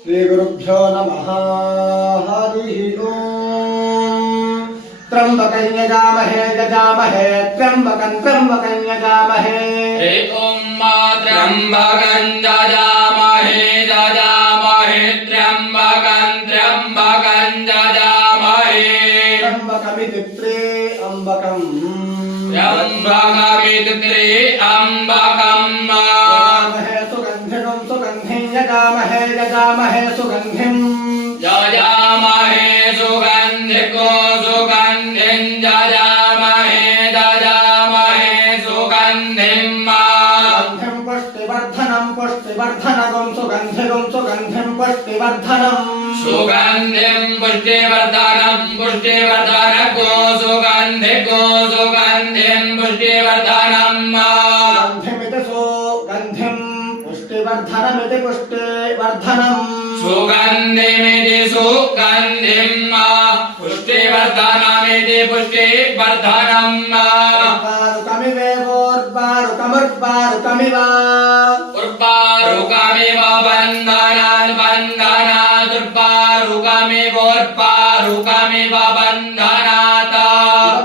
श्रीगुरुभ्यो नमः। हरिः ओम्। त्र्यम्बकं यजामहे यजामहे त्र्यम्बकं यजामहे। ॐ त्र्यम्बकं यजामहे यजामहे त्र्यम्बकं यजामहे। त्र्यम्बकमिति त्र्यम्बकम् त्र्यम्बकमिति त्र्यम्बकम् यजामहे यजामहे सुगन्धिम् यजामहे सुगन्धिको सुगन्धिं यजामहे यजामहे सुगन्धिम् गन्धिं पुष्टिवर्धनं पुष्टिवर्धनगं सुगन्धिगं सुगन्धिं पुष्टिवर्धनम् सुगन्धिं पुष्टिवर्धनं पुष्टिवर्धनको सुगन्धिको सुगन्धिं पुष्टिवर्धनम् गन्धिमिति सुगन्धिं पुष्टिवर्धनमिति पुष्टिवर्धनम् सुगन्धिमिति सुगन्धिं पुष्टिवर्धनमिति पुष्टिवर्धनम् उर्वारुकमिवेवोर्वारुकमुर्वारुकमिव उर्वारुकमिव बन्धनान् बन्धनात् उर्वारुकमिवोर्वारुकमिव बन्धनात्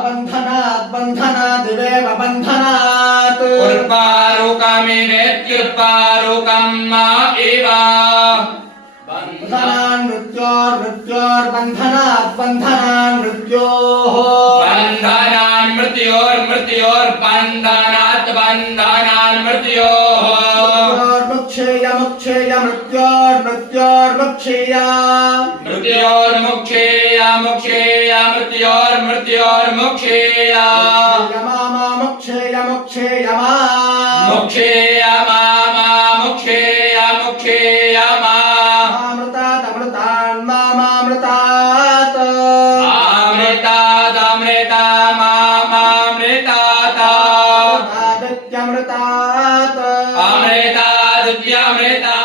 बन्धनात् बन्धनादिवेव बन्धनात् उर्वारुकमिवेत्युर्वारुकम् इव बन्धनान् मृत्योर्मृत्योर्बन्धनात् बन्धनान् मृत्योः बन्धनान् मृत्योर्मृत्योर्बन्धनात् बन्धनान् मृत्योः मुक्षेय मुक्षेय मृत्योर्मृत्योर्मुक्षेय मृत्योर्मुक्षेय मुक्षेय मृत्योर्मृत्योर्मुक्षेय मामा मुक्षेय मुक्षेय मा मुक्षेय मामा मुक्षेय मुक्षेय मा अमृतादमृतान् मामामृतात् अमृतादमृता मामामृतात् आदित्यमृतात् अमृतादित्यमृता